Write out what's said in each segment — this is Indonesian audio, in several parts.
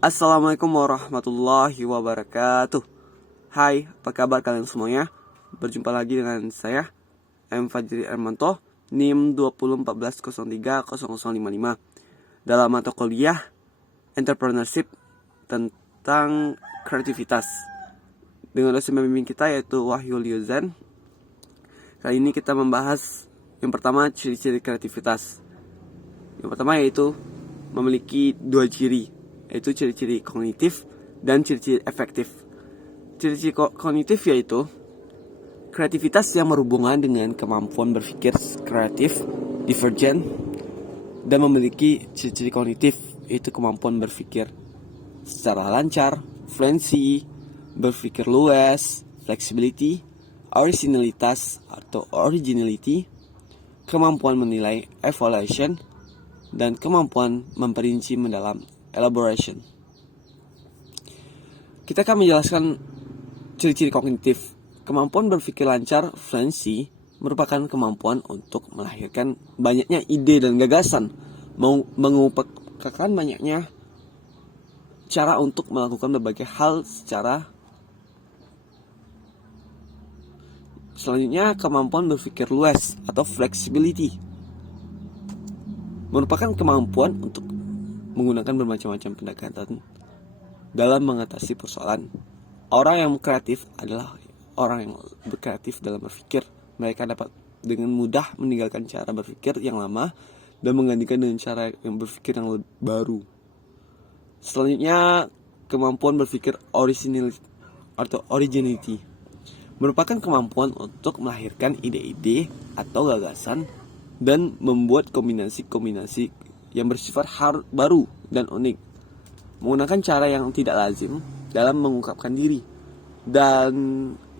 Assalamualaikum warahmatullahi wabarakatuh. Hai, apa kabar kalian semuanya? Berjumpa lagi dengan saya, M. Fajri Ermanto, NIM 2014030055 dalam mata kuliah Entrepreneurship tentang kreativitas. Dengan dosen pembimbing kita yaitu Wahyu Liuzan. Kali ini kita membahas yang pertama, ciri-ciri kreativitas. Yang pertama yaitu memiliki dua ciri, yaitu ciri-ciri kognitif dan ciri-ciri efektif. Ciri-ciri kognitif yaitu kreativitas yang berhubungan dengan kemampuan berpikir kreatif, divergen, dan memiliki ciri-ciri kognitif yaitu kemampuan berpikir secara lancar, fluency, berpikir luas, flexibility, originalitas atau originality, kemampuan menilai evaluation, dan kemampuan memperinci mendalam elaboration. Kita akan menjelaskan ciri-ciri kognitif. Kemampuan berpikir lancar, fluency, merupakan kemampuan untuk melahirkan banyaknya ide dan gagasan, mengupayakan banyaknya cara untuk melakukan berbagai hal secara. Selanjutnya, kemampuan berpikir luas atau flexibility merupakan kemampuan untuk menggunakan bermacam-macam pendekatan dalam mengatasi persoalan. Orang yang kreatif adalah orang yang berkreatif dalam berpikir. Mereka dapat dengan mudah meninggalkan cara berpikir yang lama dan menggantikan dengan cara yang berpikir yang baru. Selanjutnya, kemampuan berpikir originality atau originality merupakan kemampuan untuk melahirkan ide-ide atau gagasan dan membuat kombinasi-kombinasi yang bersifat baru dan unik, menggunakan cara yang tidak lazim dalam mengungkapkan diri, dan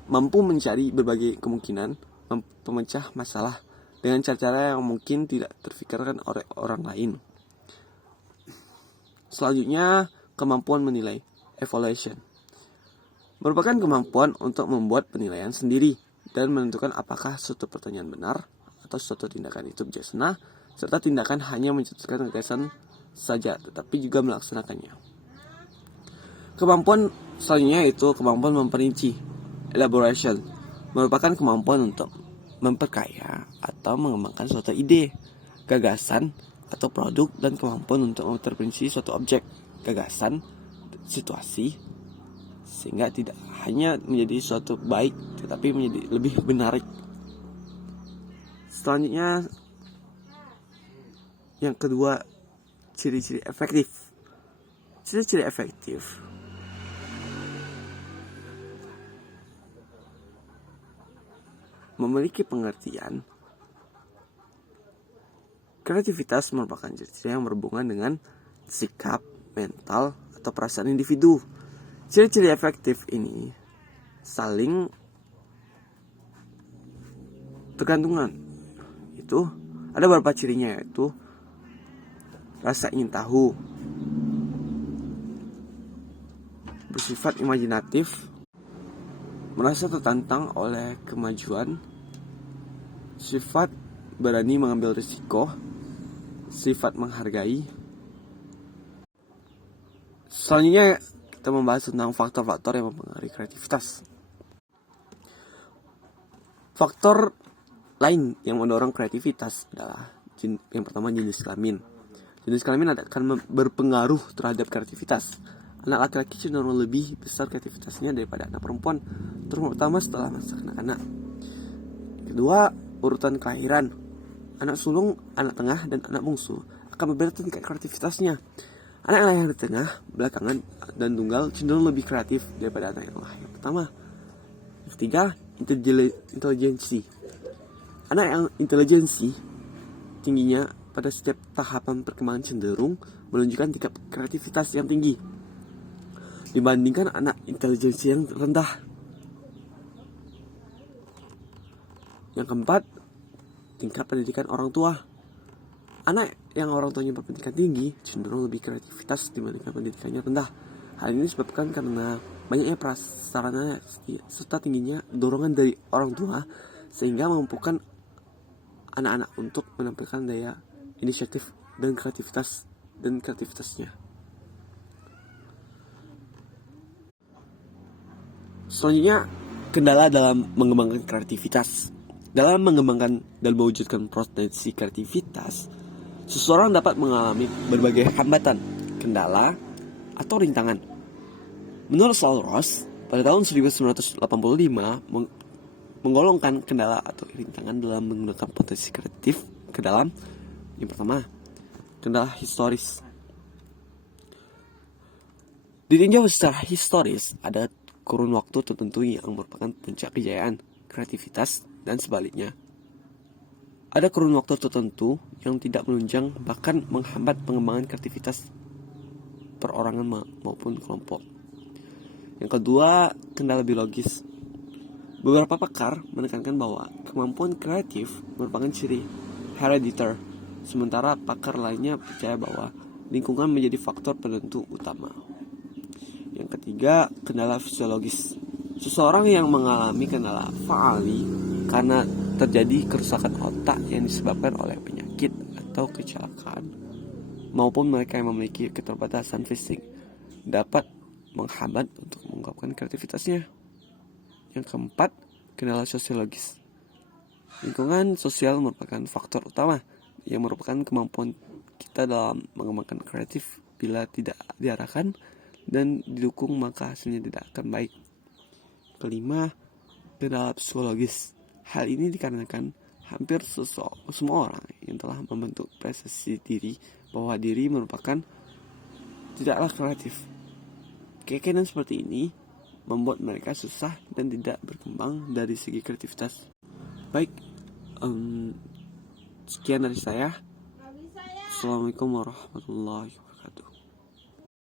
mampu mencari berbagai kemungkinan pemecah masalah dengan cara-cara yang mungkin tidak terfikirkan oleh orang lain. Selanjutnya, kemampuan menilai evaluation merupakan kemampuan untuk membuat penilaian sendiri dan menentukan apakah suatu pertanyaan benar atau suatu tindakan itu bijaksana, serta tindakan hanya mencetuskan gagasan saja tetapi juga melaksanakannya. Kemampuan selanjutnya yaitu kemampuan memperinci elaboration, merupakan kemampuan untuk memperkaya atau mengembangkan suatu ide, gagasan atau produk, dan kemampuan untuk memperinci suatu objek, gagasan, situasi, sehingga tidak hanya menjadi suatu baik tetapi menjadi lebih menarik. Selanjutnya, yang kedua, ciri-ciri efektif. Ciri-ciri efektif memiliki pengertian. Kreativitas merupakan ciri-ciri yang berhubungan dengan sikap, mental, atau perasaan individu. Ciri-ciri efektif ini saling tergantungan. Itu ada beberapa cirinya, yaitu rasa ingin tahu, bersifat imajinatif, merasa tertantang oleh kemajuan, sifat berani mengambil risiko, sifat menghargai. Selanjutnya kita membahas tentang faktor-faktor yang mempengaruhi kreativitas. Faktor lain yang mendorong kreativitas adalah yang pertama, jenis kelamin. Jenis kelamin akan berpengaruh terhadap kreativitas. Anak laki-laki cenderung lebih besar kreativitasnya daripada anak perempuan, terutama setelah masa kanak-kanak. Kedua, urutan kelahiran. Anak sulung, anak tengah, dan anak bungsu akan berbeda tingkat kreativitasnya. Anak yang lahir di tengah, belakangan, dan tunggal cenderung lebih kreatif daripada anak yang lahir pertama. Ketiga, intelijensi. Anak yang intelijensi tingginya pada setiap tahapan perkembangan cenderung menunjukkan tingkat kreativitas yang tinggi dibandingkan anak intelijensi yang rendah. Yang keempat, tingkat pendidikan orang tua. Anak yang orang tuanya berpendidikan tinggi cenderung lebih kreativitas dibandingkan pendidikannya rendah. Hal ini disebabkan karena banyaknya prasarana serta tingginya dorongan dari orang tua, sehingga memampukan anak-anak untuk menampilkan daya inisiatif dan kreativitasnya. Selanjutnya, kendala dalam mengembangkan kreativitas. Dalam mengembangkan dan mewujudkan potensi kreativitas, seseorang dapat mengalami berbagai hambatan, kendala, atau rintangan. Menurut Saul Ross, pada tahun 1985 menggolongkan kendala atau rintangan dalam menggunakan potensi kreatif ke dalam yang pertama, kendala historis. Ditinjau secara historis, ada kurun waktu tertentu yang merupakan puncak kejayaan kreativitas dan sebaliknya. Ada kurun waktu tertentu yang tidak menunjang bahkan menghambat pengembangan kreativitas perorangan maupun kelompok. Yang kedua, kendala biologis. Beberapa pakar menekankan bahwa kemampuan kreatif merupakan ciri herediter, sementara pakar lainnya percaya bahwa lingkungan menjadi faktor penentu utama. Yang ketiga, kendala fisiologis. Seseorang yang mengalami kendala faali karena terjadi kerusakan otak yang disebabkan oleh penyakit atau kecelakaan, maupun mereka yang memiliki keterbatasan fisik dapat menghambat untuk mengungkapkan kreativitasnya. Yang keempat, kendala sosiologis. Lingkungan sosial merupakan faktor utama yang merupakan kemampuan kita dalam mengembangkan kreatif. Bila tidak diarahkan dan didukung, maka hasilnya tidak akan baik. Kelima, kendala psikologis. Hal ini dikarenakan hampir semua orang yang telah membentuk persepsi diri bahwa diri merupakan tidaklah kreatif. Keyakinan seperti ini membuat mereka susah dan tidak berkembang dari segi kreativitas. Baik, sekian dari saya. Assalamualaikum warahmatullahi wabarakatuh.